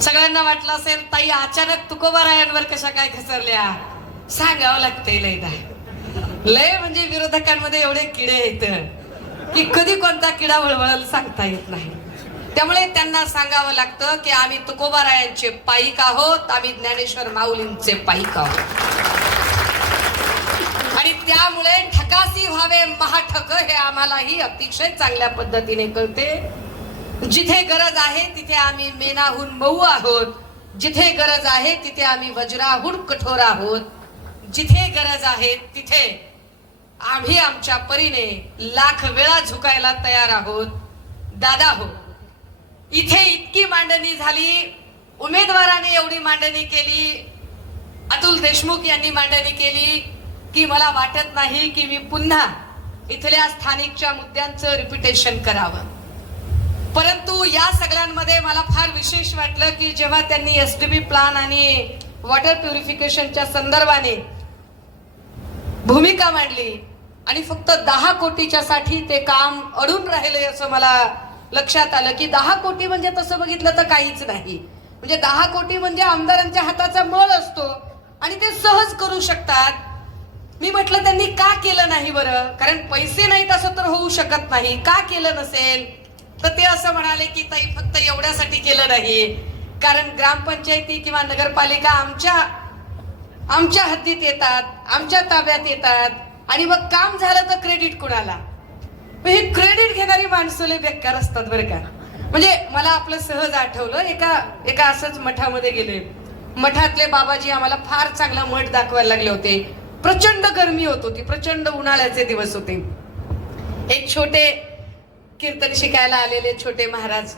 सगळ्यांना वाटलं असेल ताई अचानक तुकोबारायांवर कशा काय घसरल्या. सांगावं लागतंय लयदा. लय म्हणजे विरोधकांमध्ये एवढे किडे आहेत की कधी कोणता किडा वळवळल सांगता येत नाही. त्यामुळे त्यांना सांगावं लागतं की आम्ही तुकोबारायांचे पाईक आहोत, आम्ही ज्ञानेश्वर माऊलींचे पाईक आहोत. आणि त्यामुळे ठकासी व्हावे महाठक हे आम्हालाही अतिशय चांगल्या पद्धतीने कळते. जिथे गरज आहे तिथे आम्ही मेनाहून मऊ आहोत, जिथे गरज आहे तिथे आम्ही वज्राहून कठोर आहोत, जिथे गरज आहे तिथे आम्ही आमच्या परीने लाख वेळा झुकायला तयार आहोत. दादा हो, इथे इतकी मांडणी झाली, उमेदवाराने एवढी मांडणी केली, अतुल देशमुख यांनी मांडणी केली की मला वाटत नाही की मी पुन्हा इथल्या स्थानिकच्या मुद्द्यांचं रिपिटेशन करावं. परंतु या सगळ्यांमध्ये मला फार विशेष वाटलं की जेव्हा त्यांनी एसडीबी प्लान आणि वॉटर प्युरिफिकेशनच्या संदर्भाने भूमिका मांडली आणि फक्त 10 कोटीच्या साठी ते काम अडून राहिले असं मला लक्षात आलं की 10 कोटी म्हणजे तसं बघितलं तर काहीच नाही. म्हणजे 10 कोटी म्हणजे आमदारांच्या हाताचा मळ असतो आणि ते सहज करू शकतात. मी म्हटलं त्यांनी का केलं नाही बरं, कारण पैसे नाहीत असं तर होऊ शकत नाही. का केलं नसेल तर ते असं म्हणाले की ताई फक्त एवढ्यासाठी केलं नाही कारण ग्रामपंचायती किंवा नगरपालिका आमच्या हद्दीत येतात, आमच्या ताब्यात येतात आणि मग काम झालं तर क्रेडिट कुणाला. हे क्रेडिट घेणारी माणसं लय बेकार असतात बरं का. म्हणजे मला आपलं सहज आठवलं, एका असंच मठामध्ये गेले. मठातले बाबाजी आम्हाला फार चांगला मठ दाखवायला लागले होते. प्रचंड गरमी होत होती, प्रचंड उन्हाळ्याचे दिवस होते. एक छोटे कीर्तन शिकायला आलेले छोटे महाराज,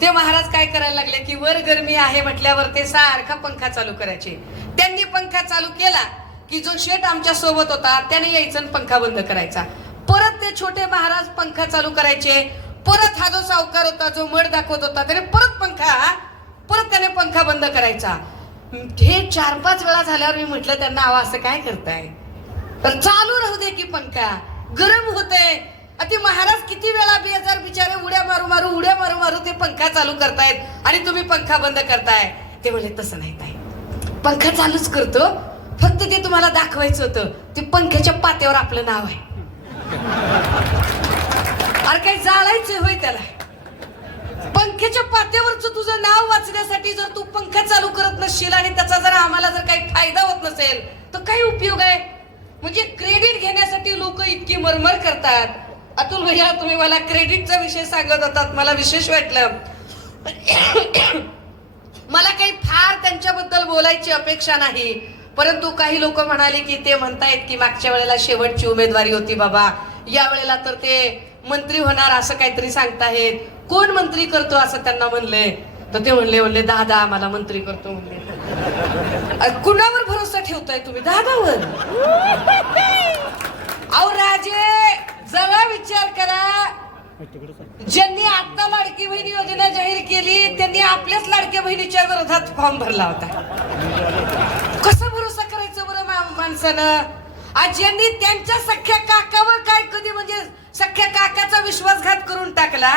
ते महाराज काय करायला लागले की वर गरमी आहे म्हटल्यावर ते सारखा पंखा चालू करायचे. त्यांनी पंखा चालू केला की जो शेठ आमच्या सोबत होता त्याने यायचं आणि पंखा बंद करायचा. परत ते छोटे महाराज पंखा चालू करायचे. परत हा जो सावकार होता, जो मठ दाखवत होता, त्याने परत त्याने पंखा बंद करायचा. हे 4-5 वेळा झाल्यावर मी म्हटलं त्यांना, अहो असं काय करताय, तर चालू राहू दे की पंखा, गरम होतंय. ती महाराज किती वेळा बेजार बिचारे उड्या मारू ते पंखा चालू करतायत आणि तुम्ही पंखा बंद करताय. ते म्हणले तसं नाही ताई, पंखा चालूच करतो, फक्त ते तुम्हाला दाखवायचं होतं ते पंख्याच्या पात्यावर आपलं नाव आहे. अरे काही जाळायचं होय त्याला. पंख्याच्या पात्यावरच तुझं नाव वाचण्यासाठी जर तू पंखा चालू करत नसशील आणि त्याचा जर आम्हाला जर काही फायदा होत नसेल तर काही उपयोग आहे. म्हणजे क्रेडिट घेण्यासाठी लोक इतकी मरमर करतात. अतुल भैया तुम्ही मला क्रेडिटचा विषय सांगत होतात, मला विशेष वाटलं. मला काही फार त्यांच्याबद्दल बोलायची अपेक्षा नाही, परंतु काही लोक म्हणाले की ते म्हणतायत की मागच्या वेळेला शेवटची उमेदवारी होती बाबा, या वेळेला तर ते मंत्री होणार असं काहीतरी सांगतायत. कोण मंत्री करतो असं त्यांना म्हणले, तर ते म्हणले दादा आम्हाला मंत्री करतो म्हणले. कुणावर भरोसा ठेवताय तुम्ही? दादावर? अहो राजे जरा विचार करा, ज्यांनी आता लाडकी बहीण योजना जाहीर केली त्यांनी आपल्याच लाडक्या बहिणीच्या विरोधात फॉर्म भरला होता. कसा भरोसा करायचं बरं माणसानं? आज ज्यांनी त्यांच्या सख्या काकावर काय कधी म्हणजे सख्या काकाचा विश्वासघात करून टाकला,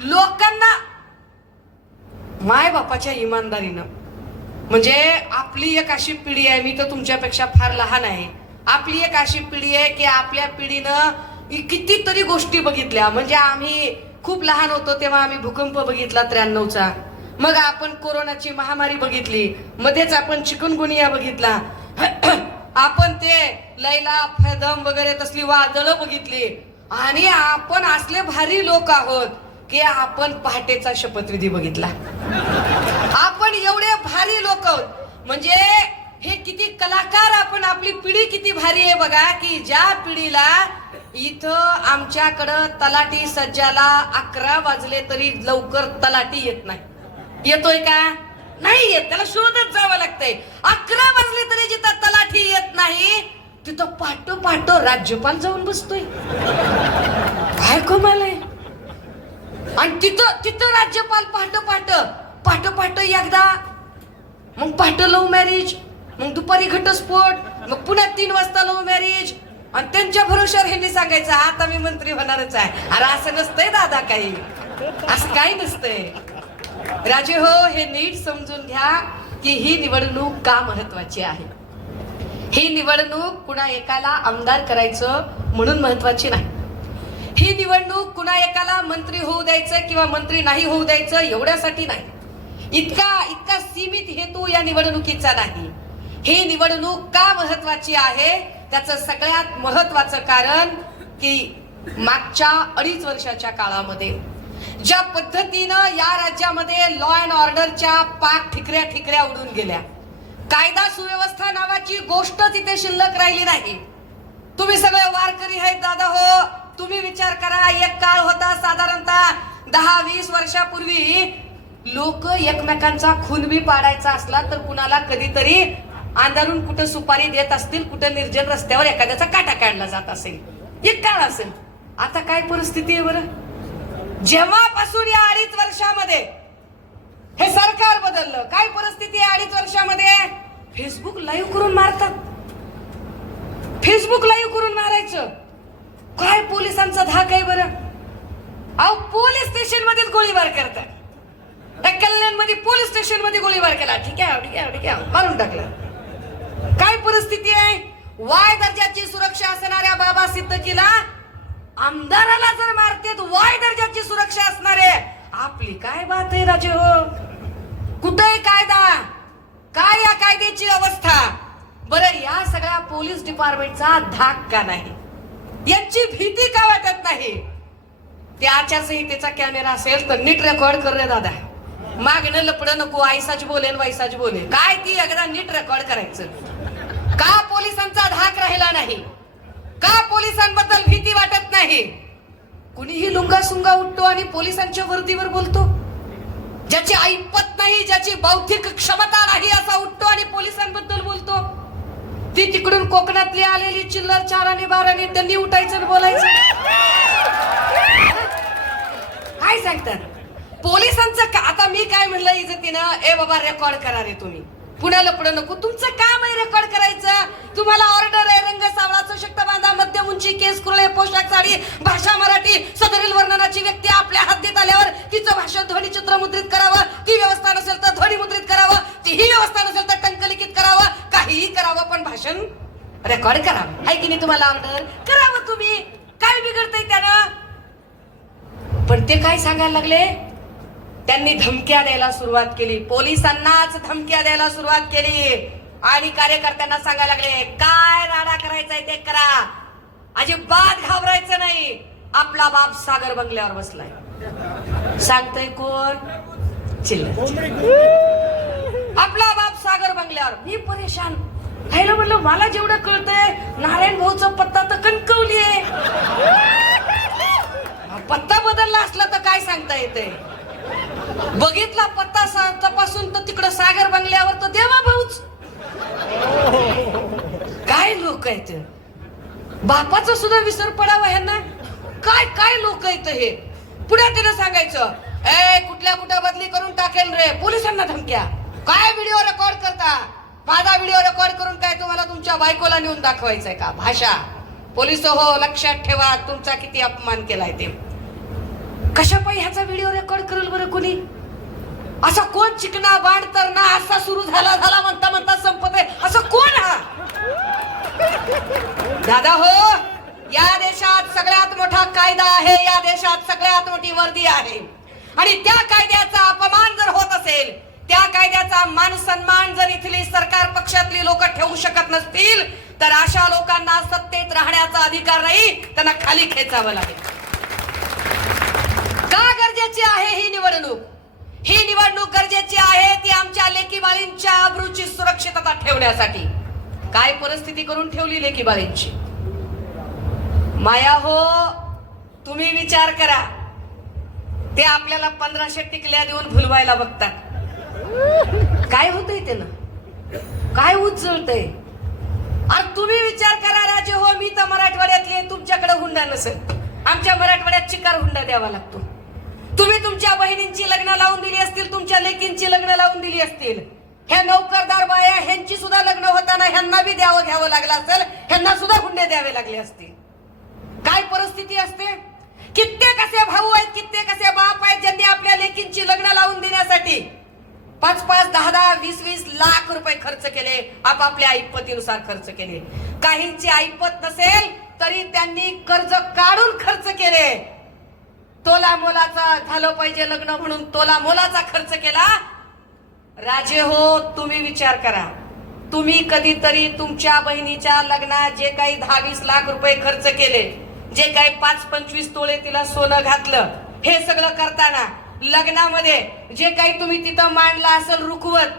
लोकांना माय बापाच्या इमानदारीनं. म्हणजे आपली एक अशी पिढी आहे, मी तर तुमच्यापेक्षा फार लहान आहे, आपली एक अशी पिढी आहे की आपल्या पिढीनं कितीतरी गोष्टी बघितल्या. म्हणजे आम्ही खूप लहान होतो तेव्हा आम्ही भूकंप बघितला 93चा, मग आपण कोरोनाची महामारी बघितली, मध्येच आपण चिकनगुनिया बघितला, आपण ते लैला फैदम वगैरे तसली वादळं बघितली, आणि आपण असले भारी लोक आहोत की आपण पहाटेचा शपथविधी बघितला. आपण एवढे भारी लोक आहोत. म्हणजे हे किती कलाकार आपण, आपली पिढी किती भारी आहे बघा की ज्या पिढीला इथं आमच्याकडं तलाठी सज्जाला 11 वाजले तरी लवकर तलाठी येत नाही. येतोय का? नाही येत, त्याला शोधत जावं लागतंय. 11 वाजले तरी जिथं तलाठी येत नाही तिथं पाठ राज्यपाल जाऊन बसतोय. काय कमाल आहे. आणि तिथं राज्यपाल पाठ एकदा, मग पाठ लव्ह मॅरेज, मग दुपारी घटस्फोट, मग पुन्हा 3 वाजता लव्ह मॅरेज, आणि त्यांच्या भरोश्यावर ह्यांनी सांगायचं आता मी मंत्री होणारच आहे. अरे असं नसतंय दादा, काही असं काही नसतंय. राजे हो, हे नीट समजून घ्या की ही निवडणूक का महत्वाची आहे. ही निवडणूक कुणा एकाला आमदार करायचं म्हणून महत्वाची नाही. ही निवडणूक कुणा एकाला मंत्री होऊ द्यायचं किंवा मंत्री नाही होऊ द्यायचं एवढ्यासाठी नाही. इतका सीमित हेतू या निवडणुकीचा नाही. ही निवडणूक का महत्वाची आहे त्याचं सगळ्यात महत्वाचं कारण की मागच्या 2.5 वर्षाच्या काळामध्ये ज्या पद्धतीनं या राज्यामध्ये लॉ अँड ऑर्डरच्या पाक ठिकऱ्या उडून गेल्या, कायदा सुव्यवस्था नावाची गोष्ट तिथे शिल्लक राहिली नाही. तुम्ही सगळे वारकरी आहेत दादा हो, तुम्ही विचार करा. एक काळ होता साधारणतः 10-20 वर्षापूर्वी लोक एकमेकांचा खून बी पाडायचा असला तर कुणाला कधीतरी अंधारून कुठं सुपारी देत असतील, कुठं निर्जन रस्त्यावर एखाद्याचा काटा काढला जात असेल, एक काळ असेल. आता काय परिस्थिती आहे बरं? जेव्हापासून या 2.5 वर्षामध्ये हे सरकार बदललं, काय परिस्थिती आहे 2.5 वर्षामध्ये? फेसबुक लाईव्ह करून मारतात. फेसबुक लाईव्ह करून मारायचं काय पोलिसांचा धाक आहे बरं? अहो, पोलीस स्टेशन मध्येच गोळीबार करतात. कल्याण मध्ये पोलीस स्टेशन मध्ये गोळीबार केला, ठीक आहे मारून टाकला. काय परिस्थिती आहे? वाय दर्जाची सुरक्षा असणाऱ्या बाबा सिद्दकीला आमदाराला जर मारतेत, वाय दर्जाची सुरक्षा असणारे, आपली काय बात आहे राजे हो? कुठे कायदा? काय या कायद्याची अवस्था? बरं, या सगळ्या पोलीस डिपार्टमेंटचा धाक का नाही? यांची भीती का वाटत नाही? त्या आचारसंहितेचा कॅमेरा असेल तर नीट रेकॉर्ड कर रे दादा. मागणं लपडं नको, आईसाच बोलेन वैसाच बोले, काय ती एकदा नीट रेकॉर्ड करायचं. का पोलिसांचा धाक राहिला नाही? का पोलिसांबद्दल भीती वाटत नाही? कुणीही लुंगा सुंगा उठतो आणि पोलिसांच्या वर्दीवर बोलतो. ज्याची ऐपत नाही, ज्याची बौद्धिक क्षमता नाही असा उठतो आणि पोलिसांबद्दल बोलतो. ती तिकडून कोकणातली आलेली चिल्लर 4 आणि 12 त्यांनी उठायचं आणि बोलायचं. काय सांगतात पोलिसांचं? आता मी काय म्हणलं इज्जतीनं, ए बाबा रेकॉर्ड करा रे तुम्ही, पुन्हा लपडं नको. तुमचं काम आहे रेकॉर्ड करायचं. तुम्हाला ऑर्डर आहे, रंग सावळा, सशक्त बांधा, मध्यम उंची, केस कुरळे, पोशाख साडी, भाषा मराठी, सदरील वर्णनाची व्यक्ती आपल्या हद्दीत आल्यावर तिचं भाषण ध्वनिचित्र मुद्रित करावं. ती व्यवस्था नसेल तर ध्वनी मुद्रित करावं. तीही व्यवस्था नसेल तर टंकलिखित करावं. काहीही करावं पण भाषण रेकॉर्ड करावं. आहे की नाही? तुम्हाला ऑर्डर करावं तुम्ही. काय बिघडतंय त्यानं? पण ते काय सांगायला लागले? त्यांनी धमक्या द्यायला सुरुवात केली. पोलिसांनाच धमक्या द्यायला सुरुवात केली आणि कार्यकर्त्यांना सांगायला लागले, काय राडा करायचाय ते करा, अजिबात घाबरायचं नाही. आपला बाप सागर बंगल्यावर बसलाय. सांगतय कोण? चिल्लर. आपला बाप सागर बंगल्यावर. मी परेशान खायला म्हणलं, मला जेवढं कळतंय नारायण भाऊचा पत्ता तर कणकवलीये. पत्ता बदलला असला तर काय सांगता येते? बघितला पत्ता तपासून तर तिकडं सागर बंगल्यावर तर देवा भाऊच. काय लोक आहेत, बापाचा सुद्धा विसर पडावा ह्यांना. काय लोक आहेत हे. पुढे त्याला सांगायचं, ए कुठं बदली करून टाकेल रे. पोलिसांना धमक्या. काय व्हिडिओ रेकॉर्ड करता? माझा व्हिडिओ रेकॉर्ड करून काय तुम्हाला तुमच्या बायकोला नेऊन दाखवायचंय का? भाषा. पोलिस हो, लक्षात ठेवा तुमचा किती अपमान केलाय ते. कशा पायी ह्याचा व्हिडिओ रेकॉर्ड करेल बरं कोणी? असा कोण चिकना बाण तर ना असा सुरू झाला म्हणता संपत आहे असं कोण? हा दादा हो, या देशात सगळ्यात मोठा कायदा आहे, या देशात सगळ्यात मोठी वर्दी आहे आणि त्या कायद्याचा अपमान जर होत असेल, त्या कायद्याचा मान सन्मान जर इथली सरकार पक्षातली लोक ठेवू शकत नसतील तर अशा लोकांना सत्तेत राहण्याचा अधिकार नाही, त्यांना खाली खेचावं लागेल. का गरजेची आहे ही निवडणूक? ही निवडणूक गरजेची आहे ती आमच्या लेकी बाळींच्या अब्रूची सुरक्षितता ठेवण्यासाठी. काय परिस्थिती करून ठेवली लेकी बाळींची? माया हो, तुम्ही विचार करा. ते आपल्याला 1500 टिकल्या देऊन भुलवायला बघतात. काय होतंय त्यानं? काय उचलतंय? आणि तुम्ही विचार करा राजे हो, मी तर मराठवाड्यातली, तुमच्याकडे हुंडा नसेल. आमच्या मराठवाड्यात चिकार हुंडा द्यावा लागतो. तुम्ही तुमच्या बहिणींची लग्न लावून दिली असतील, तुमच्या लेकींची लग्न लावून दिली असतील. ह्या नौकरदार बाया ह्यांची सुद्धा लग्न होताना ह्यांना बी घ्यावं लागलं असेल, ह्यांना सुद्धा हुंडे द्यावे लागले असतील. काय परिस्थिती असते? कित्येक असे भाऊ आहेत, कित्येक असे बाप आहेत ज्यांनी आपल्या लेकींची लग्न लावून देण्यासाठी 5-5, 10-10, 20-20 लाख रुपये खर्च केले, आपापल्या ऐपतीनुसार खर्च केले. काहींची ऐपत नसेल तरी त्यांनी कर्ज काढून खर्च केले. तोला मोलाचा झालं पाहिजे लग्न म्हणून तोला मोलाचा खर्च केला. राजे हो, तुम्ही विचार करा. तुम्ही कधीतरी तुमच्या बहिणीच्या लग्नात जे काही 10-20 लाख रुपये खर्च केले, जे काही 5-25 तोळे तिला सोनं घातलं, हे सगळं करताना लग्नामध्ये जे काही तुम्ही तिथं मांडलं असेल रुखवत,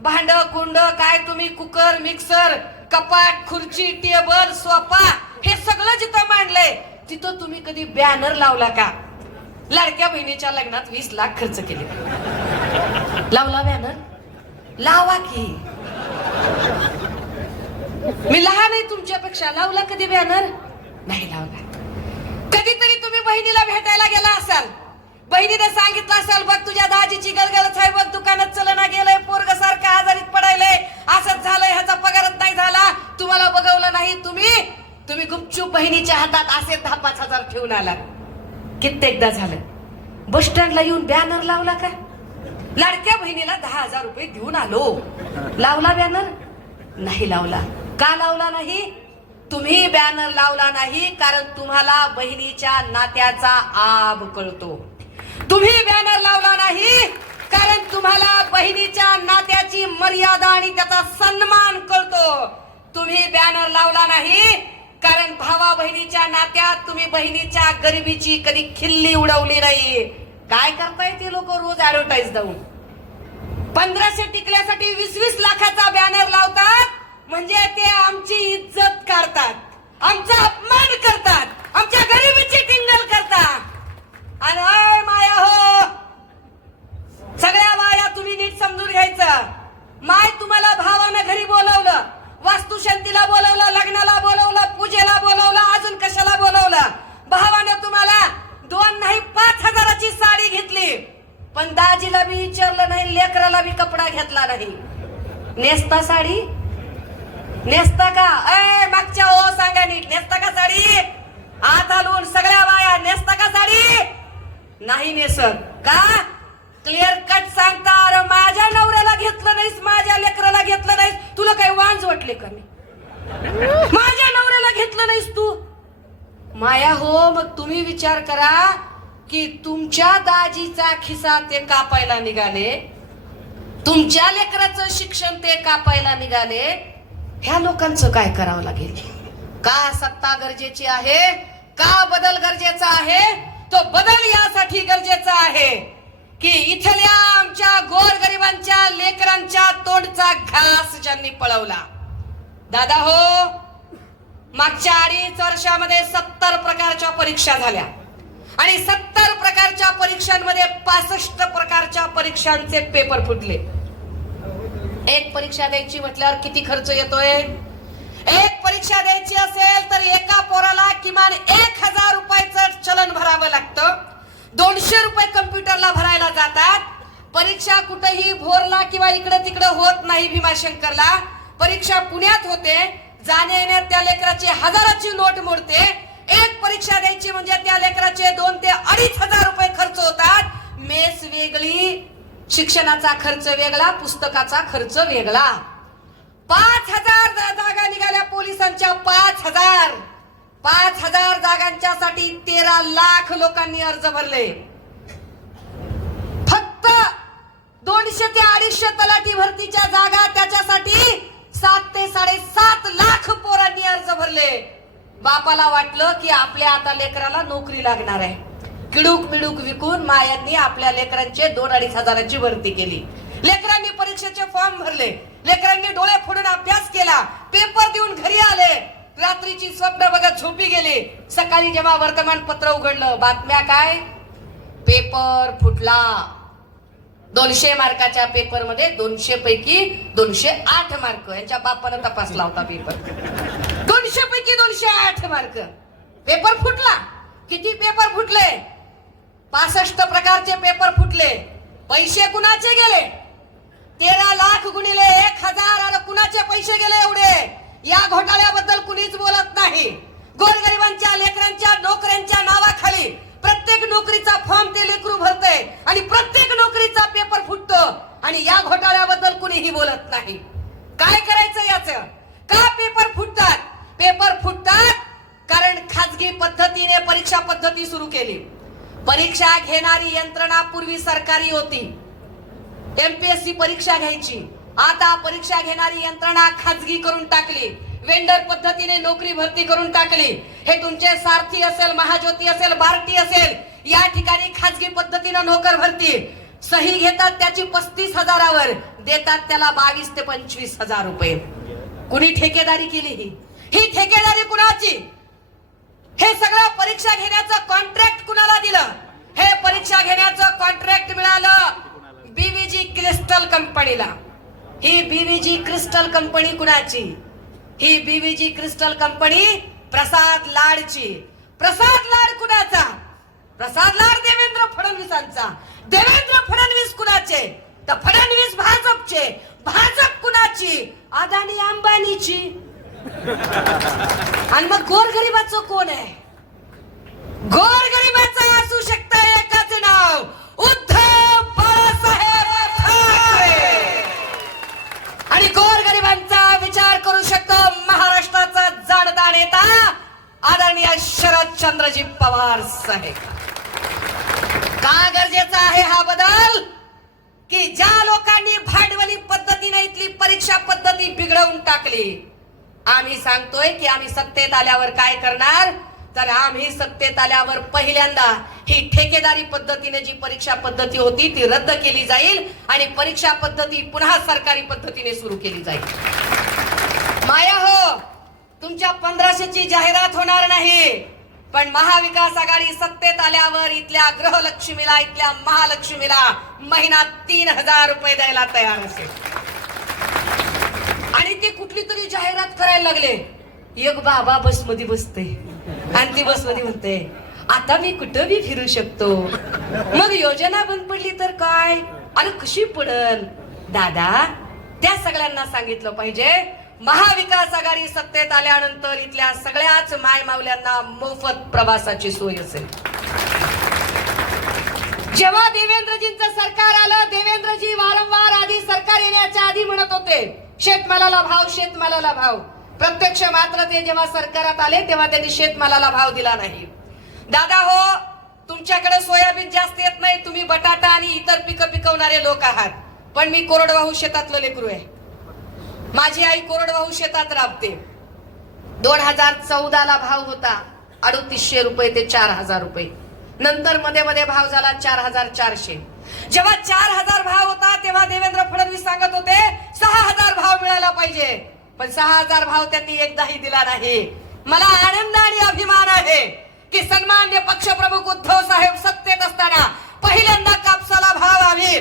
भांड कुंड, काय तुम्ही कुकर, मिक्सर, कपाट, खुर्ची, टेबल, सोफा, हे सगळं जिथं मांडलंय तिथं तुम्ही कधी बॅनर लावला का? लाडक्या बहिणीच्या लग्नात 20 लाख खर्च केले. लावला बॅनर? लावा की. मी लहान आहे तुमच्यापेक्षा. लावला कधी बॅनर? नाही लावला. कधीतरी तुम्ही बहिणीला भेटायला गेला असाल, बहिणीने सांगितलं असेल, बघ तुझ्या दाजीची गलगलच आहे, बघ दुकानात चलना गेलंय, पोरग सारखं आजारीत पडायलंय, असंच झालंय, ह्याचा पगारच नाही झाला, तुम्हाला बघवलं नाही. तुम्ही गुपचूप बहिणीच्या हातात असे 10-5 हजार ठेवून आला. कित्येकदा झालं. बस स्टँडला येऊन बॅनर लावला का? लाडक्या बहिणीला 10,000 रुपये देऊन आलो. लावला बॅनर? नाही लावला. का लावला नाही? तुम्ही बॅनर लावला नाही कारण तुम्हाला बहिणीच्या नात्याचा आब कळतो. तुम्ही बॅनर लावला नाही कारण तुम्हाला बहिणीच्या नात्याची मर्यादा आणि त्याचा सन्मान कळतो. तुम्ही बॅनर लावला नाही कारण भावा बहिणीच्या नात्यात तुम्ही बहिणीच्या गरिबीची कधी खिल्ली उडवली नाही. काय करताय ते लोक रोज ऍडव्हर्टाईज देऊन 1500 टिकल्यासाठी 20-20 लाखाचा बॅनर लावतात. म्हणजे ते आमची इज्जत काढतात, आमचा अपमान करतात, आमच्या गरिबीची टिंगल करतात. आणि माया हो, सगळ्या माया तुम्ही नीट समजून घ्यायचं. माय तुम्हाला भावानं घरी बोलवलं, वास्तुशांतीला बोलवलं, लग्नाला बोलवलं, पूजेला बोलवलं, अजून कशाला बोलवलं. भावानं तुम्हाला 2 नाही 5 हजाराची साडी घेतली, पण दाजीला बी विचारलं नाही, लेकराला बी कपडा घेतला नाही. नेसता साडी? नेसता का? मागच्या हो सांगा नीट, नेसता का साडी? हात हलवून सगळ्या बाया, नेसता का साडी? नाही नेसत. का? क्लिअर कट सांगता, अरे माझ्या नवऱ्याला घेतलं नाहीस, माझ्या लेकराला घेतलं नाहीस, तुला काही वांज वाटले का? मी माझ्या नवऱ्याला घेतलं नाहीस तू. माया हो, मग तुम्ही विचार करा की तुमच्या दाजीचा खिसा ते कापायला निघाले, तुमच्या लेकराचं शिक्षण ते कापायला निघाले. ह्या लोकांचं काय करावं लागेल? का सत्ता गरजेची आहे? का बदल गरजेचा आहे? तो बदल यासाठी गरजेचा आहे की इथल्या आमच्या गोरगरिबांच्या लेकरांच्या तोंडचा घास ज्यांनी पळवला. दादा हो, मागच्या 2.5 वर्षामध्ये 70 प्रकारच्या परीक्षा झाल्या आणि 70 प्रकारच्या परीक्षांमध्ये 65 प्रकारच्या परीक्षांचे पेपर फुटले. एक परीक्षा द्यायची म्हटल्यावर किती खर्च येतोय? एक परीक्षा द्यायची असेल तर एका पोराला किमान 1,000 रुपयाचं चलन भरावं लागतं. 200 रुपये कम्प्युटरला भरायला जातात. परीक्षा कुठेही भोरला किंवा इकडे तिकडे होत नाही. भीमाशंकरला परीक्षा पुण्यात होते. जाण्या येण्यात त्या लेकराची 1000ची नोट मोडते. एक परीक्षा द्यायची म्हणजे त्या लेकराचे 2 ते 2,500 रुपये खर्च होतात. मेस वेगळी, शिक्षणाचा खर्च वेगळा, पुस्तकाचा खर्च वेगळा. 5,000 जागा निघाल्या पोलिसांच्या. 5,000 जागांच्या साठी 13 लाख लोकांनी अर्ज भरले. फक्त 200 ते 250 तलाठी भरतीच्या जागा, त्याच्यासाठी 7 ते 7.5 लाख पोरांनी अर्ज भरले. बापाला वाटलं की आपल्या आता लेकराला नोकरी लागणार आहे. किडूक मिडूक विकून मायांनी आपल्या लेकरांचे 2-2.5 हजाराची भरती केली. लेकरांनी परीक्षेचे फॉर्म भरले. लेकरांनी डोळे फोडून अभ्यास केला. पेपर देऊन घरी आले. रात्रीची स्वप्न बघत झोपी गेले. सकाळी जेव्हा वर्तमानपत्र उघडलं, बातम्या काय? पेपर फुटला. 200 मार्काच्या पेपर मध्ये 200 पैकी 208 मार्क. यांच्या बापानं तपासला होता पेपर. 200 पैकी 208 मार्क. पेपर फुटला. किती पेपर फुटले? 65 प्रकारचे पेपर फुटले. पैसे कुणाचे गेले? 13 लाख गुणिले 1,000. आणि कुणाचे पैसे गेले एवढे? या घोटाळ्याबद्दल कुणीच बोलत नाही. गोरगरिबांच्या लेकरांच्या नोकऱ्यांच्या नावाखाली प्रत्येक नोकरीचा फॉर्म ते लेकरू भरते आणि प्रत्येक नोकरीचा पेपर फुटतो आणि या घोटाळ्याबद्दल कुणीही बोलत नाही. काय करायचं याचं? का पेपर फुटतात? पेपर फुटतात कारण खाजगी पद्धतीने परीक्षा पद्धती सुरू केली. परीक्षा घेणारी यंत्रणा पूर्वी सरकारी होती, एमपीएससी परीक्षा घ्यायची. आता परीक्षा घेणारी यंत्रणा खाजगी करून टाकली, वेंडर पद्धतीने नोकरी भरती करून टाकली. हे तुमचे सारथी असेल, महाज्योती असेल, बार्टी असेल, या ठिकाणी खाजगी पद्धतीने नोकर भरती. सही घेतात त्याची 35,000वर, देतात त्याला 22 ते 25,000 रुपये. कुणी ठेकेदारी केली? ही ठेकेदारी कुणाची? हे सगळं परीक्षा घेण्याचं कॉन्ट्रॅक्ट कुणाला दिलं? हे परीक्षा घेण्याचं कॉन्ट्रॅक्ट मिळालं बीव्हीजी क्रिस्टल कंपनीला. ही बीव्हीजी क्रिस्टल कंपनी कुणाची? ही बीव्हीजी क्रिस्टल कंपनी प्रसाद लाडची. प्रसाद लाड कुणाचा? प्रसाद लाड देवेंद्र फडणवीसांचा. देवेंद्र फडणवीस कुणाचे? तर फडणवीस भाजपचे. भाजप कुणाची? अदानी अंबानीची. आणि मग गोरगरिबाचं कोण आहे? गोरगरिबाचं असू शकतं एकाच नाव, उद्धव बाळासाहेब ठाकरे. आणि गोरगरिबांचा विचार करू शकतो महाराष्ट्राचा जाणता नेता आदरणीय शरदचंद्रजी पवार साहेब. का गरजेचा आहे हा बदल? की ज्या लोकांनी भांडवली पद्धतीने इथली परीक्षा पद्धती बिघडवून टाकली, आम्ही सांगतोय की आम्ही सत्तेत आल्यावर काय करणार, तर आम्ही सत्तेत आल्यावर पहिल्यांदा ही ठेकेदारी पद्धतीने जी परीक्षा पद्धती होती ती रद्द केली जाईल आणि परीक्षा पद्धती पुन्हा सरकारी पद्धतीने सुरू केली जाईल. माया हो, तुमच्या 1500ची जाहिरात होणार नाही, पण महाविकास आघाडी सत्तेत आल्यावर इथल्या गृहलक्ष्मीला, इथल्या महालक्ष्मीला महिना 3,000 रुपये द्यायला तयार असेल. आणि ते कुठली तरी जाहिरात करायला लागले. एक बाबा बसमध्ये बसते आणि ती बसमध्ये म्हणते, आता मी कुठं बी फिरू शकतो. मग योजना बंद पडली तर काय? आणि कशी पडल? दादा, त्या सगळ्यांना सांगितलं पाहिजे महाविकास आघाडी सत्तेत आल्यानंतर इथल्या सगळ्याच माय मावल्यांना मोफत प्रवासाची सोय असेल. जेव्हा देवेंद्रजींचं सरकार आलं, देवेंद्रजी वारंवार आधी सरकार येण्याच्या आधी म्हणत होते शेतमालाला भाव, शेतमालाला भाव. प्रत्यक्ष मात्र ते जेव्हा सरकारात आले तेव्हा त्यांनी शेतमालाला भाव दिला नाही. दादा हो, तुमच्याकडे सोयाबीन जास्त येत नाही, तुम्ही बटाटा आणि इतर पिकं पिकवणारे लोक आहात, पण मी कोरडवाहू शेतातलं लेकरू आहे. माझी आई कोरडवाहू शेतात राबते. 2014 ला भाव होता 3800 रुपये ते 4000 रुपये. नंतर मध्ये मध्ये भाव झाला 4400. जेव्हा 4000 भाव होता तेव्हा देवेंद्र फडणवीस सांगत होते 6000 भाव मिळाला पाहिजे, पण 6000 भाव त्यांनी एकदाही दिला नाही. मला आनंद आणि अभिमान आहे की सन्मान्य पक्षप्रमुख उद्धव साहेब सत्तेत असताना पहिल्यांदा कापसाला भाव आम्ही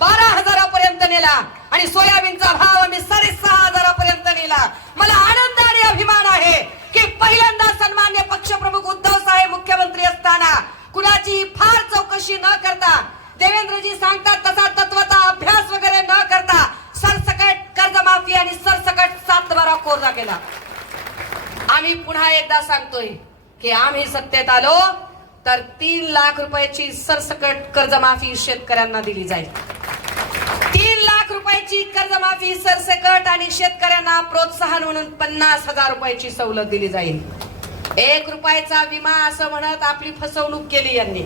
12,000 पर्यंत नेला आणि सोयाबीनचा भाव आम्ही 6,500 पर्यंत नेला. मला आनंद आणि अभिमान आहे की पहिल्यांदा सन्मान्य पक्षप्रमुख उद्धव साहेब मुख्यमंत्री असताना कुणाची फार चौकशी न करता, देवेंद्रजी सांगतात तसा तत्वता अभ्यास वगैरे न करता सरसकट कर्जमाफी आणि सरसकट 7/12 कोरा केला. आम्ही पुन्हा एकदा सांगतोय की आम्ही सत्तेत आलो तर 3 लाख रुपयाची सरसकट कर्जमाफी शेतकऱ्यांना दिली जाईल. 3 लाख रुपयाची कर्जमाफी सरसकट आणि शेतकऱ्यांना प्रोत्साहन म्हणून 50,000 रुपयाची सवलत दिली जाईल. 1 रुपयाचा विमा असं म्हणत आपली फसवणूक केली यांनी.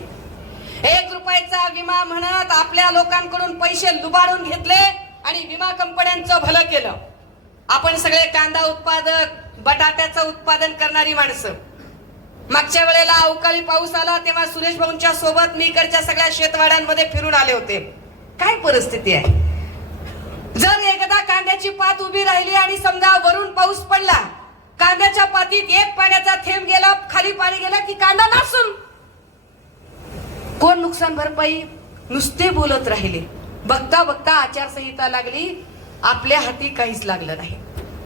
1 रुपयाचा विमा म्हणत आपल्या लोकांकडून पैसे लुबाडून घेतले आणि विमा कंपन्यांचं भलं केलं. आपण सगळे कांदा उत्पादक, बटाट्याचं उत्पादन करणारी माणसं. मागच्या वेळेला अवकाळी पाऊस आला तेव्हा सुरेश भाऊंच्या सोबत मी इकडच्या सगळ्या शेतवाड्यांमध्ये फिरून आले होते. काय परिस्थिती आहे? जर एकदा कांद्याची पात उभी राहिली आणि समजा वरून पाऊस पडला, कांद्याच्या पातीत एक पाण्याचा थेंब गेला, खाली पाणी गेला की कांदा नासून. कोण नुकसान भरपाई? नुसते बोलत राहिले. बघता बघता आचारसंहिता लागली, आपल्या हाती काहीच लागलं नाही.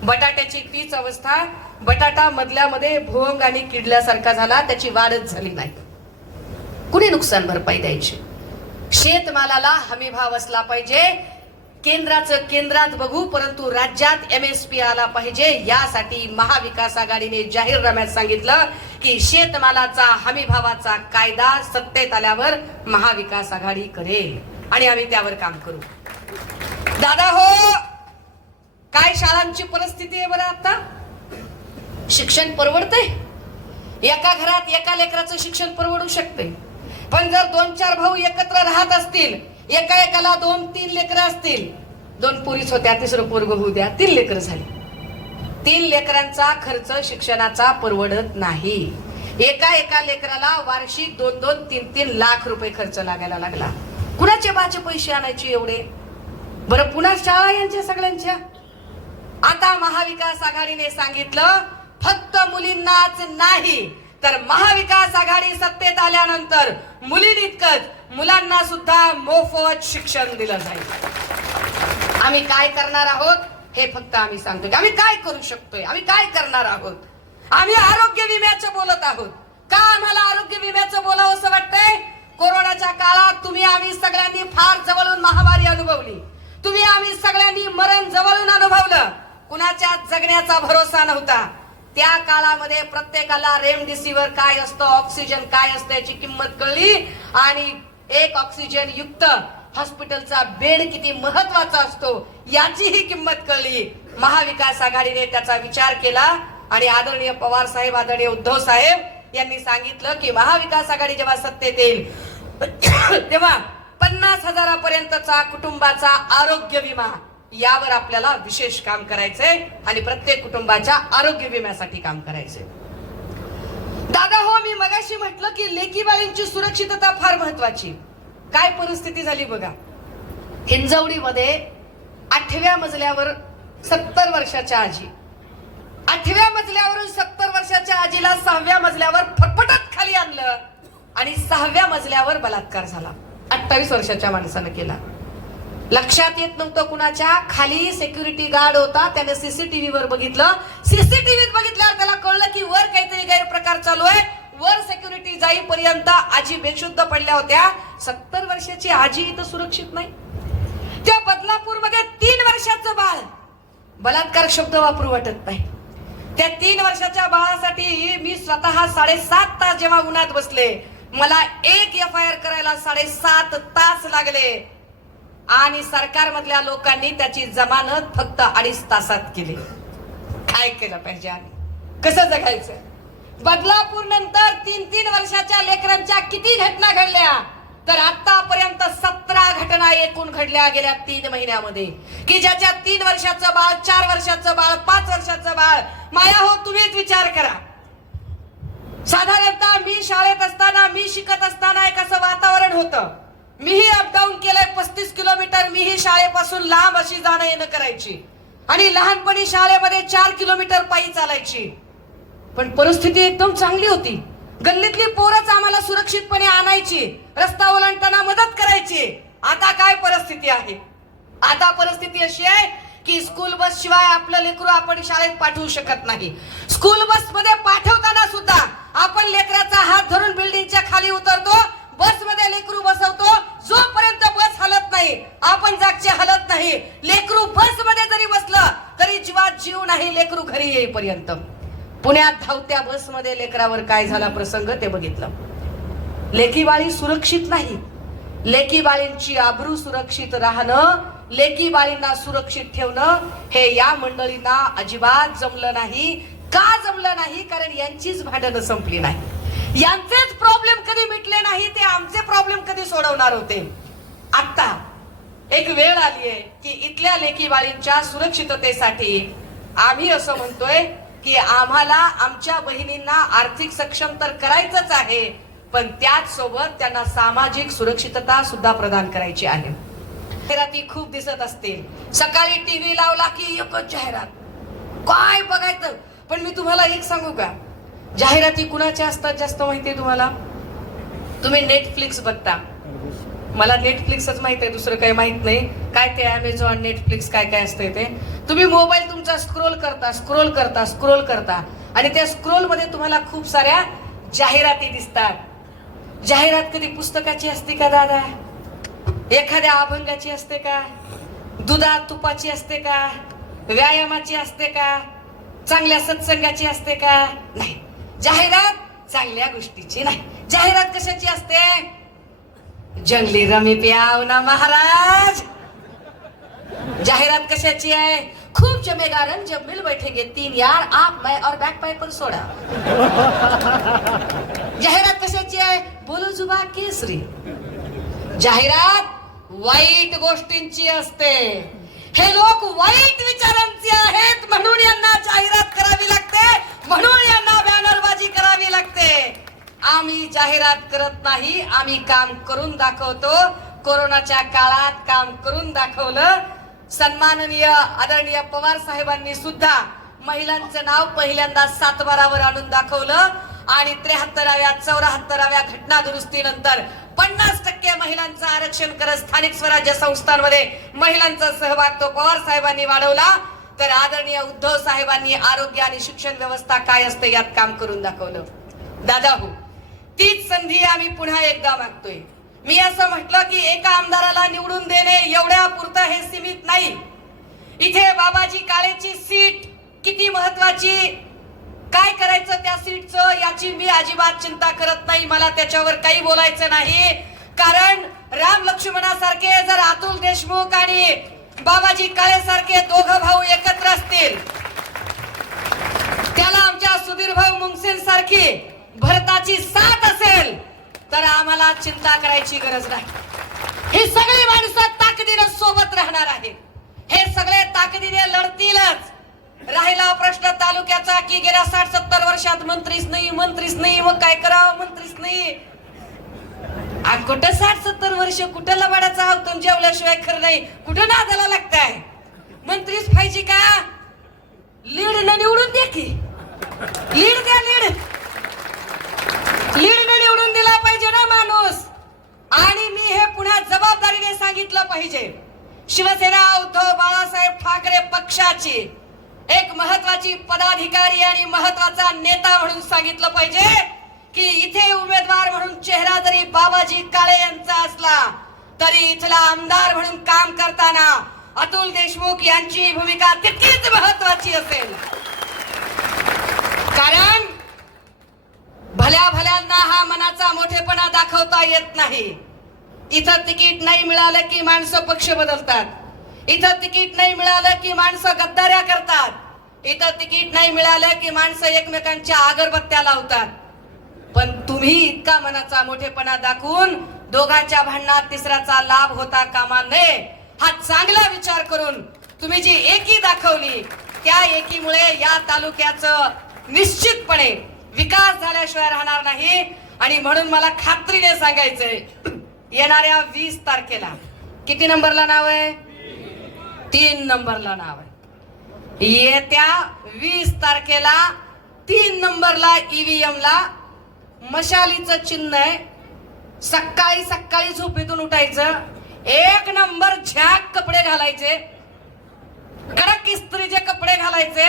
बटाट्याची तीच अवस्था. बटाटा मधल्यामध्ये भोंग आणि किडल्यासारखा झाला, त्याची वाढच झाली नाही. कुणी नुकसान भरपाई द्यायची? शेतमालाला हमी भाव असला पाहिजे. केंद्राचं केंद्रात बघू, परंतु राज्यात MSP आला पाहिजे. यासाठी महाविकास आघाडीने जाहीरनाम्यात सांगितलं की शेतमालाचा हमी भावाचा कायदा सत्तेत आल्यावर महाविकास आघाडी करेल आणि आम्ही त्यावर काम करू. दादा हो, काय शाळांची परिस्थिती आहे बरं आता? शिक्षण परवडतंय? एका घरात एका लेकराचं शिक्षण परवडू शकते, पण जर 2-4 भाऊ एकत्र राहत असतील, एका एकाला 2-3 लेकरं असतील, 2 पोरीच होत्या, तिसरं पोरग होऊ द्या, 3 लेकरं झाली. 3 लेकरांचा खर्च शिक्षणाचा परवडत नाही. एका लेकराला वार्षिक 2-2, 3-3 लाख रुपये खर्च लागायला लागला. कुणाचे बाचे पैसे आणायचे एवढे? बरं, पुन्हा शाळा यांच्या सगळ्यांच्या. आता महाविकास आघाडीने सांगितलं फक्त मुलींनाच नाही, तर महाविकास आघाडी सत्तेत आल्यानंतर मुलींइतकंच मुलांना सुद्धा मोफत शिक्षण दिलं जाईल. आम्ही काय करणार आहोत हे फक्त आम्ही सांगतो. आम्ही काय करू शकतोय, आम्ही काय करणार आहोत. आम्ही आरोग्य विम्याचं बोलत आहोत. का आम्हाला आरोग्य विम्याचं बोलावं असं वाटतंय? कोरोनाच्या काळात तुम्ही आम्ही सगळ्यांनी फार जवळून महामारी अनुभवली. तुम्ही आम्ही सगळ्यांनी मरण जवळून अनुभवलं. कुणाच्या जगण्याचा भरोसा नव्हता. त्या काळामध्ये प्रत्येकाला रेमडेसिवीर काय असतं, ऑक्सिजन काय असतं याची किंमत कळली आणि एक ऑक्सिजन युक्त हॉस्पिटलचा बेड किती महत्वाचा असतो याचीही किंमत कळली. महाविकास आघाडीने त्याचा विचार केला आणि आदरणीय पवार साहेब, आदरणीय उद्धव साहेब यांनी सांगितलं की महाविकास आघाडी जेव्हा सत्तेत येईल तेव्हा 50,000 पर्यंतचा कुटुंबाचा आरोग्य विमा यावर आपल्याला विशेष काम करायचंय आणि प्रत्येक कुटुंबाच्या आरोग्य विम्यासाठी काम करायचंय. दादा हो, मी मगाशी म्हटलं की लेकी बाळींची सुरक्षितता फार महत्वाची. काय परिस्थिती झाली बघा. हिंजवडीमध्ये 8व्या मजल्यावर 70 वर्षाच्या आजी, 8व्या मजल्यावरून 70 वर्षाच्या आजीला 6व्या मजल्यावर फटफटत खाली आणलं आणि 6व्या मजल्यावर बलात्कार झाला. 28 वर्षाच्या माणसानं केला. लक्षात येत नव्हतं कुणाच्या. खाली सिक्युरिटी गार्ड होता, त्याने सीसीटीव्ही वर बघितलं. सीसीटीव्हीत बघितल्यावर त्याला कळलं की वर काहीतरी गैरप्रकार चालू आहे. वर सिक्युरिटी जाईपर्यंत आजी बेशुद्ध पडल्या होत्या. 70 वर्षाची आजी इथं सुरक्षित नाही. त्या बदलापूर मध्ये 3 वर्षाचं बाळ, बलात्कार शब्द वापरू वाटत नाही. त्या 3 वर्षाच्या बाळासाठी मी स्वतः 7.5 तास जेव्हा उन्हात बसले, मला एक FIR करायला 7.5 तास लागले आणि सरकारमधल्या लोकांनी त्याची जमानत फक्त 2.5 तासात केली. काय केलं पाहिजे आम्ही? कसं जगायचं? बदलापूर नंतर 3-3 वर्षाच्या लेकरांच्या किती घटना घडल्या? तर आतापर्यंत 17 घटना एकूण घडल्या गेल्या 3 महिन्यामध्ये, की ज्याच्या 3 वर्षाचं बाळ, 4 वर्षाचं बाळ, 5 वर्षाचं बाळ. माया हो, तुम्हीच विचार करा. साधारणतः मी शाळेत असताना, मी शिकत असताना एक असं वातावरण होतं. मीही अपडाऊन केलंय 35 किलोमीटर. मीही शाळेपासून लांब अशी जाणं येणं करायची आणि लहानपणी शाळेमध्ये 4 किलोमीटर पायी चालायची. पण परिस्थिती एकदम चांगली होती. गल्लीतली पोरच आम्हाला सुरक्षितपणे आणायची, रस्ता ओलांडताना मदत करायची. आता काय परिस्थिती आहे? आता परिस्थिती अशी आहे की स्कूल बस शिवाय आपलं लेकरू आपण शाळेत पाठवू शकत नाही. स्कूल बस मध्ये पाठवताना सुद्धा आपण लेकराचा हात धरून बिल्डिंगच्या खाली उतरतो, बस मध्ये लेकरू बसवतो. जोपर्यंत बस हलत नाही आपण जागचे हलत नाही. लेकरू बस मध्ये जरी बसलं तरी जीवात जीव नाही लेकरू घरी येईपर्यंत. पुण्यात धावत्या बस मध्ये लेकरावर काय झाला प्रसंग ते बघितलं. लेकी बाळी सुरक्षित नाही. लेकी बाळींची आबरू सुरक्षित राहणं, लेकी बाळींना सुरक्षित ठेवणं हे या मंडळींना अजिबात जमलं नाही. का जमलं नाही? कारण यांचीच भांडणं संपली नाही. यांचेच प्रॉब्लेम कधी मिटले नाही. ते आमचे प्रॉब्लेम कधी सोडवणार होते? आता एक वेळ आली आहे की इथल्या लेकी बाळींच्या सुरक्षिततेसाठी आम्ही असं म्हणतोय की आम्हाला आमच्या बहिणींना आर्थिक सक्षम तर करायचंच आहे, पण त्याच सोबत त्यांना सामाजिक सुरक्षितता सुद्धा प्रदान करायची आहे. जाहिराती खूप दिसत असतील. सकाळी टीव्ही लावला की एकच जाहिरात, काय बघायचं. पण मी तुम्हाला एक सांगू का, जाहिराती कुणाच्या असतात जास्त माहितीये तुम्हाला? तुम्ही नेटफ्लिक्स बघता. मला नेटफ्लिक्सच माहित आहे, दुसरं काही माहित नाही. काय ते अमेझॉन, नेटफ्लिक्स काय काय असतंय ते. तुम्ही मोबाईल तुमचा स्क्रोल करता आणि त्या स्क्रोल मध्ये तुम्हाला खूप साऱ्या जाहिराती दिसतात. जाहिरात कधी पुस्तकाची असते का दादा? एखाद्या अभंगाची असते का? दुधात तुपाची असते का? व्यायामाची असते का? चांगल्या सत्संगाची असते का? नाही. जाहिरात चांगल्या गोष्टीची नाही. जाहिरात कशाची असते? जंगली रमी प्याव ना महाराज. जाहिरात कशाची आहे? खूप जमेगा रंग जब मिल बैठेंगे तीन यार, आप मैं और बैक पैक पर सोडा. जाहिरात कशाची आहे? बोलो जुबा केसरी. जाहिरात वाईट गोष्टींची असते. हे लोक वाईट विचारांचे आहेत म्हणून यांना जाहिरात करावी लागते, म्हणून यांना बॅनरबाजी करावी लागते. आम्ही जाहिरात करत नाही, आम्ही काम करून दाखवतो. कोरोनाच्या काळात काम करून दाखवलं. सन्माननीय आदरणीय पवार साहेबांनी सुद्धा महिलांचं नाव पहिल्यांदा 7 बारावर आणून दाखवलं आणि 73व्या 74व्या घटना दुरुस्तीनंतर 50% महिलांचं आरक्षण करत स्थानिक स्वराज्य संस्थांमध्ये महिलांचा सहभाग तो पवार साहेबांनी वाढवला. तर आदरणीय उद्धव साहेबांनी आरोग्य आणि शिक्षण व्यवस्था काय असते यात काम करून दाखवलं. दादा हो, तीच संधी आम्ही पुन्हा एकदा मागतोय. मी असं म्हटलं की एका आमदाराला निवडून देणे एवढ्या पुरतं हे सीमित नाही. इथे बाबाजी काळेची सीट किती महत्वाची, काय करायचं त्या सीटचं याची मी अजिबात चिंता करत नाही. मला त्याच्यावर काही बोलायचं नाही. कारण राम लक्ष्मणासारखे जर अतुल देशमुख आणि बाबाजी काळे सारखे दोघं भाऊ एकत्र असतील, त्याला आमच्या सुधीर भाऊ मुंगसेन सारखी भरताची साथ असेल तर आम्हाला चिंता करायची गरज नाही. ही सगळी माणसं ताकदीने सोबत राहणार आहे. हे सगळे ताकदीने लढतीलच. राहिला प्रश्न तालुक्याचा की गेल्या 60-70 वर्षात मंत्रीच नाही, मग काय करावं, मंत्रीच नाही. कुठं 60-70 वर्ष कुठं लबाडाचा अवतून जेवल्याशिवाय खरं नाही. कुठं नादाला लागताय? मंत्रीच पाहिजे का? लीड न निवडून दे की, लीड द्या, लीड न निवडून दिला पाहिजे ना माणूस. आणि मी हे पुन्हा जबाबदारीने सांगितलं पाहिजे. शिवसेना उद्धव बाळासाहेब ठाकरे पक्षाची एक महत्वाची पदाधिकारी आणि महत्वाचा नेता म्हणून सांगितलं पाहिजे की इथे उमेदवार म्हणून चेहरा जरी बाबाजी काळे यांचा असला तरी इथला आमदार म्हणून काम करताना अतुल देशमुख यांची भूमिका तितकीच महत्वाची असेल. कारण भल्या भल्यांना हा मनाचा मोठेपणा दाखवता येत नाही. इथं तिकीट नाही मिळालं की माणसं पक्ष बदलतात. इथं तिकीट नाही मिळालं की माणसं गद्दाऱ्या करतात. इथं तिकीट नाही मिळालं की माणसं एकमेकांच्या अगरबत्त्या लावतात. पण तुम्ही इतका मनाचा मोठेपणा दाखवून दोघांच्या भांडणात तिसऱ्याचा लाभ होता कामा नये. हा चांगला विचार करून तुम्ही जी एकी दाखवली त्या एकीमुळे या तालुक्याचं निश्चितपणे विकास झाल्याशिवाय राहणार नाही. आणि म्हणून मला खात्रीने सांगायचंय, येणाऱ्या 20 तारखेला किती नंबरला नाव आहे? 3 नंबरला नाव आहे. येत्या 20 तारखेला 3 नंबरला ईव्हीएम ला मशालीचं चिन्ह आहे. सकाळी सकाळी झोपेतून उठायचं, 1 नंबर झॅक कपडे घालायचे, कडक इस्त्रीचे कपडे घालायचे,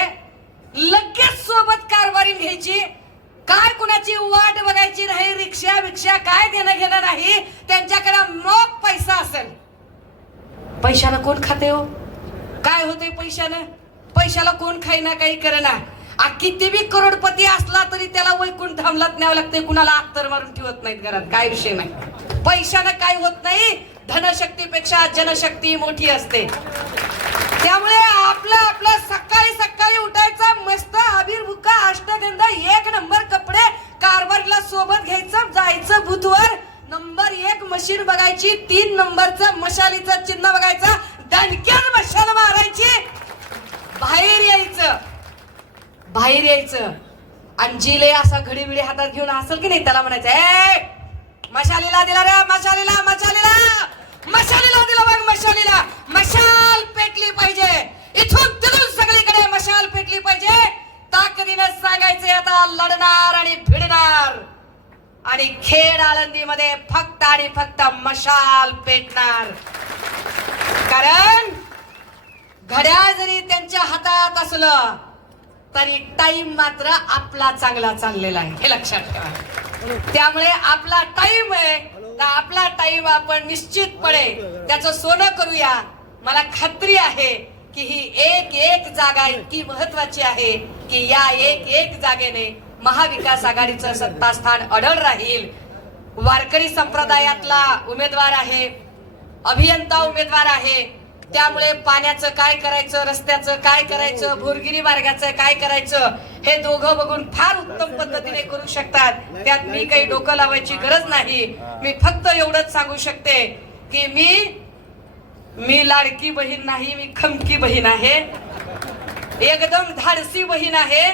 लगेच सोबत कारभारी घ्यायची. काय कुणाची वाट बघायची नाही. रिक्षा काय देणं घेणं नाही. त्यांच्याकडे मोप पैसा असेल. पैशानं कोण खाते हो? काय होते पैशानं? पैशाला कोण खाईना काही करेना. किती बी करोडपती असला तरी त्याला वैकुंठ हमलात न्यावं लागते. कुणाला अख्तर मारून ठेवत नाहीत घरात. काय विषय नाही. पैशानं काय होत नाही. धनशक्तीपेक्षा जनशक्ती मोठी असते. त्यामुळे आपलं सकाळी सकाळी उठायचं, मस्त अबीर भुक्का अष्टगंधा 1 नंबर कपडे, कारभारीला सोबत घ्यायचं, जायचं बूथवर, नंबर 1 मशीन बघायची, 3 नंबरचं मशालीचं चिन्ह बघायचं, दणक्यात मशाल मारायची, बाहेर यायचं आणि जिले असा घडीबिडी हातात घेऊन असेल की नाही त्याला म्हणायचं, ए मशालीला दिला रे, मशालीला दिला बघ, मशालीला मशाल पेटली पाहिजे. इथून तिथून सगळीकडे मशाल पेटली पाहिजे. ताकदीनं सांगायचे आता लढणार आणि भिडणार. आणि खेड आळंदीमध्ये फक्त आणि फक्त मशाल पेटणार. कारण घड्याळ जरी त्यांच्या हातात असलं तरी टाइम मात्र आपला चांगला चाललेला आहे, हे लक्षात ठेवा. त्यामुळे आपला टाइम आहे, तर आपला टाइम आपण निश्चितपणे त्याचं सोनं करूया. मला खात्री आहे की ही एक जागा इतकी महत्वाची आहे की या एक जागेने महाविकास आघाडीचं सत्तास्थान अढळ राहील. वारकरी संप्रदायातला उमेदवार आहे, अभियंता उमेदवार आहे, त्यामुळे पाण्याचं काय करायचं, रस्त्याचं काय करायचं, भोरगिरी मार्गाचं काय करायचं हे दोघं बघून फार उत्तम पद्धतीने करू शकतात. त्यात मी काही डोकं लावायची गरज नाही. मी फक्त एवढंच सांगू शकते की मी लाडकी बहीण नाही, मी खमकी बहीण आहे, एकदम धाडसी बहीण आहे.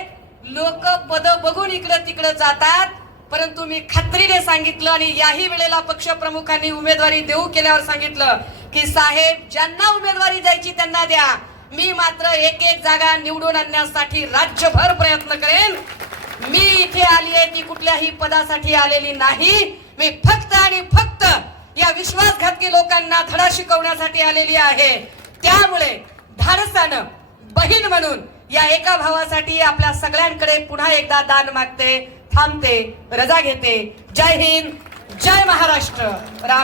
लोक पद बघून इकडं तिकडं जातात, परंतु मी खात्रीने सांगितलं आणि याही वेळेला पक्षप्रमुखांनी उमेदवारी देऊ केल्यावर सांगितलं की साहेब ज्यांना उमेदवारी द्यायची त्यांना द्या, मी मात्र एक एक जागा निवडून आणण्यासाठी राज्यभर प्रयत्न करेन. मी इथे आली आहे ती कुठल्याही पदासाठी आलेली नाही, मी फक्त आणि फक्त या विश्वासघातकी लोकांना धडा शिकवण्यासाठी आलेली आहे. त्यामुळे धाडसानं बहीण म्हणून या एका भावासाठी आपल्या सगळ्यांकडे पुन्हा एकदा दान मागते, थांबते, रजा घेते. जय हिंद, जय महाराष्ट्र. राम.